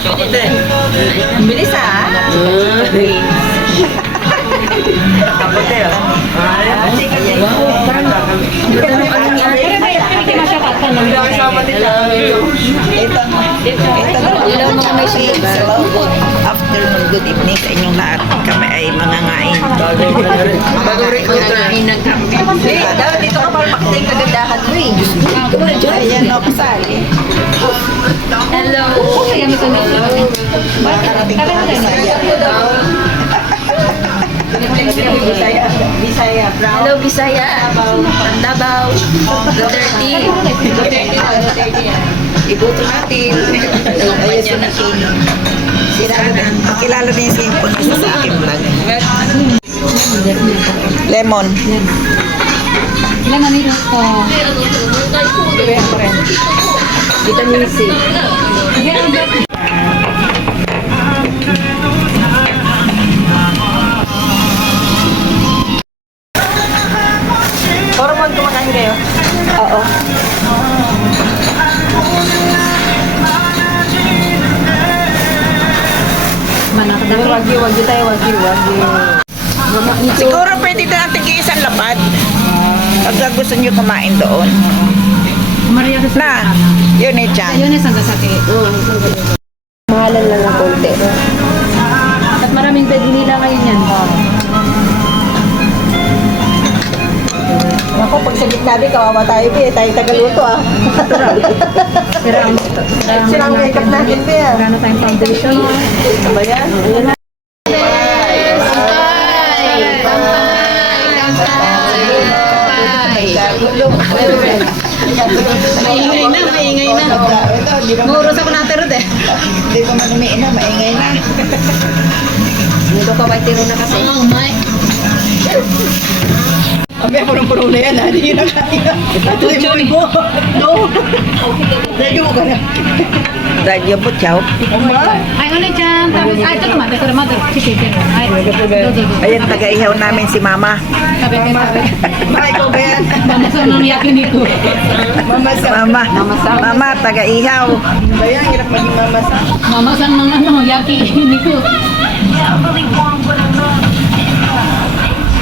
Ang bilis ah. Kapote ah. Hello mga may afternoon, good evening sa inyong lahat. Kami ay mangangain. Mangangain ng kami. Dapat dito ka para makita yung kagandahan mo eh. Ayan o, kasali. Hello. Kami ko na. Makarating ka na Bisaya. Bisaya. Hello, Bisaya. Davao. Duterte. Ibuto natin. Ayun siya na kilala din si Punisa sa aking vlog. Lemon. Lemon ito. Vitamin C. Hormone, kumakain kayo? Oo. Wagi tayo, wagi. Siguro pwede na natin isang lapad. Pag gusto nyo kumain doon. Maria kasi Na, yun eh, Chan. yun ang sagasake. Mahalan lang ng konti. At maraming pwede nila ngayon yan. Ako, pag sa gitna din, kawawa tayo, Bea. Tayo tagaluto, ah. Sirang makeup natin, Bea. Wala na tayong foundation. Ano ba yan? Maingay na. Mauros ako natin rin eh. Hindi ko man umiin na, maingay na. Dito ka may tiro na kasi. Oh my. Abi, punong-puno na yan, ha? Hindi yun ang kaya. Tuloy mo. No. Radyo mo ka na. Radyo po, chow. Ay, ulit dyan. Tapos, ay, ito naman. Ito naman. Sige. Ay, Ayan, taga-ihaw namin si Mama. sabi. Bakit ko ba yan? Mama sa nang yakin nito. Mama, taga-ihaw. Ba yan, hirap maging mama sa. Mama sa nang yakin nito.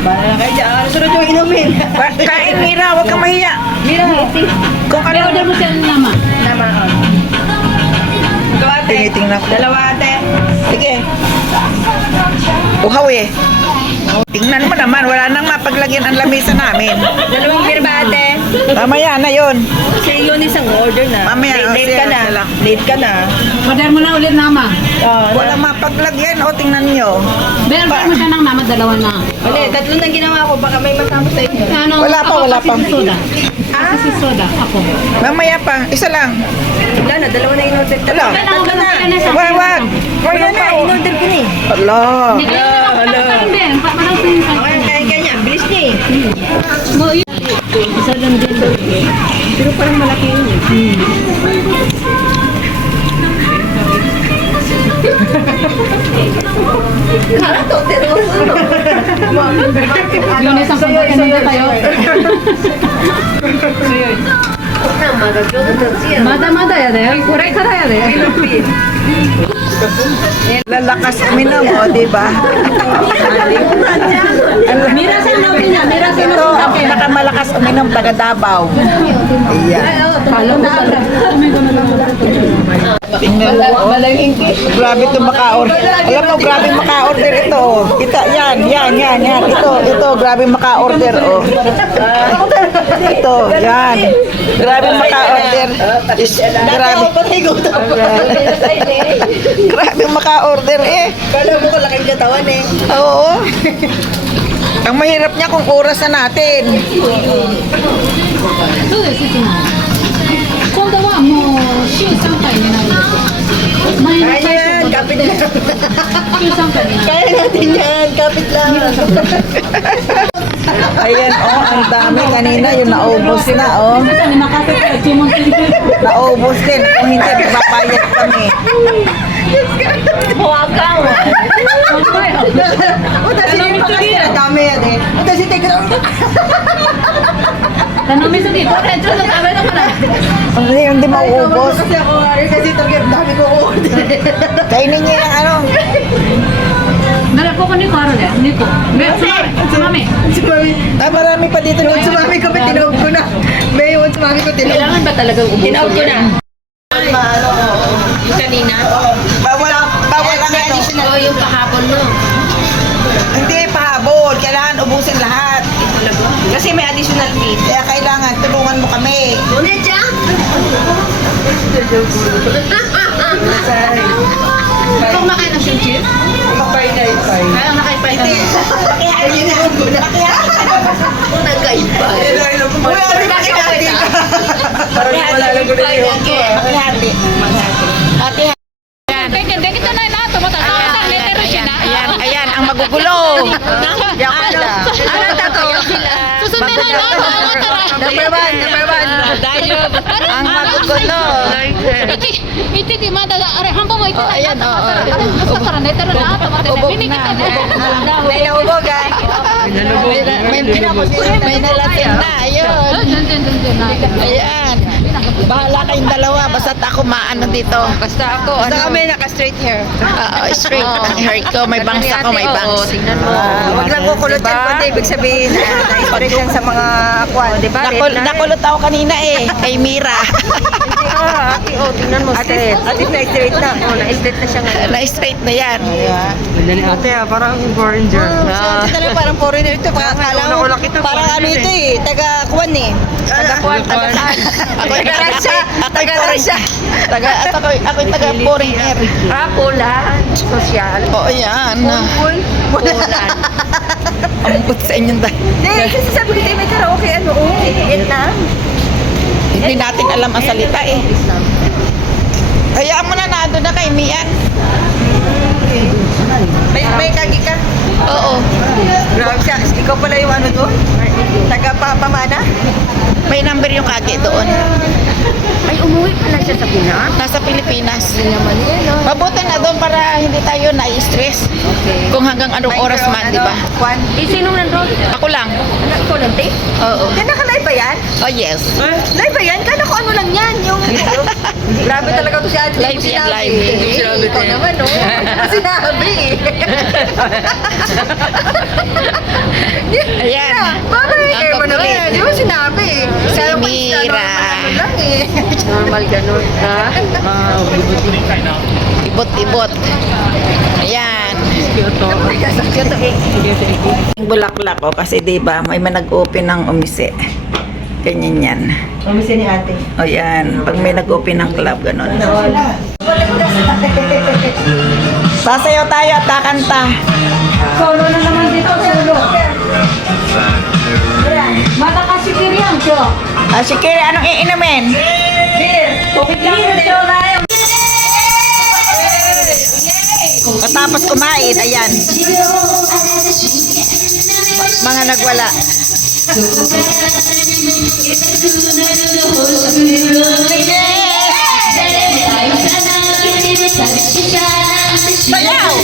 Bala kayo dyan. Sunod yung inumin. Kain, Mira. Huwag kang mahiya. Mira, Kung pero order mo siya ng nama. Nama ka. Tinitingnan ko. Dalawa ate. Sige. Uhaw eh. Tingnan mo naman, wala nang mapaglagyan ang lamesa namin. Dalawang beer ba ate? Mamaya na yun. Kasi yun isang order na. Mamaya, Late ka na. sila. Late ka na. Order mo na ulit nama. Wala mapaglagyan. O, tingnan nyo. Pero order mo siya ng nama, dalawa na. Wala, tatlo nang ginawa ko. Baka may masama sa inyo. Ano, Wala pa, ako wala kasi pa. si soda. Kasi si soda, ako. Mamaya pa. Isa lang. Wala na, dalawa na in-order. Wala. Tatlo na. Wag, wag. Wala na, in-order ko ni. Hala. Hindi ka na din. Parang sa yung Okay, kaya bilis niya eh. mo yun. Isa lang din. Pero parang malaki yun eh. Karato, teroso no? Yun isang pagkakas nito tayo. Mada ya de. Kuray kara ya de. Lalakas uminom, o, diba? Mira sa namin niya. Mira sa Ito, ang pinakamalakas uminom, taga Davao. Ayan. Kalo na. Tingnan mo. Grabe ito maka-order. Alam mo, grabe maka-order ito. Kita, yan. Ito, grabe maka-order, oh. Ito, yan. Grabe maka-order. Grabe maka-order eh. Kala mo ko laking katawan eh. Oo. Ang mahirap niya kung oras na natin. そうです。今度はもう週3回になるんですよ。前の Kaya 最 yan, 初 kapit na. 週3回になる。 Kaya natin yan, kapit lang. Ayan, oh, ang dami. Kanina yung naubos na, oh. さんに任せたら注文する。 Naubos din. Kung hindi, magpapayat kami. Huwagaw. Uta si Pangasinan, dami yan eh. Uta si Tegra. Tanong sa dito, Renzo, nagkabay na ka na. Hindi mauubos. Kasi ako, kasi Tegra, dami ko order. Kainin niyo yung ano. Dala po ko ni Carol eh. Hindi ko. Sumami. Sumami. Marami pa dito. Yung sumami ko, tinawag ko na. May yung sumami ko, tinawag. Kailangan ba talagang ubusin? Tinawag ko na. Yung kanina? Bawal ang ano. Oo, yung kahapon mo. Hindi pahabol. Kailangan ubusin lahat. Kasi may additional fee. Kaya kailangan tulungan mo kami. Ulit siya? Kung makain ng chip? Mapay-nay-pay. Kaya makaipay ka. Tinawag ko na. Nagkaipay. Wala rin makikati. Parang malalago na yung Hati. Hati. Hindi kita na ito. Matatakot. Letero siya na. Ayan, ang magugulo. Yan pala. Ano tato? Susunod na ito. Number one. Ang magugulo. Iti di mata are hampa mo ito. Ayan, oo. Gusto ka rin letero na ito. Ubog Bini na. kita. May naubog ah. May nalatin na. Ayun. Ayan. Bahala kayong dalawa. Basta't ako maano dito. Basta ako, basta kami naka-straight hair. Straight ang hair ko. May bangs ako. May bangs. Tingnan mo. Wag lang kukulot yan, kundi ibig sabihin na-inspiration yan sa mga kwan, di ba? Nakulot ako kanina eh. Kay Mira. Ate, tingnan mo, straight. Ate, na-straight na. Na-straight na siya ngayon. Na-straight na yan. Ate, parang foreigner. Ate talaga parang foreigner ito. Parang ano ito eh, taga-kwan eh. Taga-kwan, taga-saan. Taga-ransya. Taga-ransya. Ako'y taga-foreigner. Pulan. Social. Oo, yan. Pulan. Ambot sa inyong dahil. Hindi, kasi sabi ko tayo may karaoke, Vietnam. Hindi natin alam ang salita eh. Hayaan mo na nado na kay Mian. May kagi ka? Oo. Grabe siya. Ikaw pala yung ano doon? Taga-pamana? May number yung kagi doon. Ay, umuwi pala siya sa Pinas? Nasa Pilipinas. Naman yan, no? Mabuti na doon para hindi tayo na-stress. Okay. Kung hanggang anong oras man, di ba? Kwan? Sinong nandun? Ako lang. Ikaw lang, te? Oo. Kaya naka-live ba yan? Oh, yes. Live ba yan? Kala ko ano lang yan, yung... Grabe talaga to si Ate. Live yan, live. Ikaw naman, no? Sinabi eh. Ayan. Bakit? Ang Mo naman. kapatid. Di ba sinabi eh? Sana ko Mira. ano lang eh. Normal ganun. Ibot-ibot. Ayan. Bulaklak ko kasi diba may nag-open ng umise. Ganyan yan. Umisi ni Ate. O yan. Pag may nag-open ng club, ganun. Sasayaw tayo at kakanta. Solo na naman dito. Solo. Mata ka si Kiriam. Si Kiri, anong iinumin? Tubig lang. Tapos kumain, ayan. Mga nagwala. Bayaw!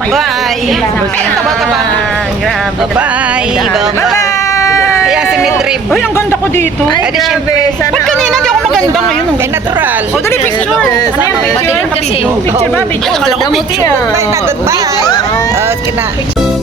bye-bye. Taba-taba. Grabe. Bye-bye. Bye-bye. Kaya si Midrib. Uy, ang ganda ko dito. Ay, grabe. Sana. Ba't kanina di ako maganda ngayon? Ay, natural. O, dali picture. Ano yung picture? Kasi. Picture ba? Video. Akala ko picture. Bye na doon. Bye. Okay na.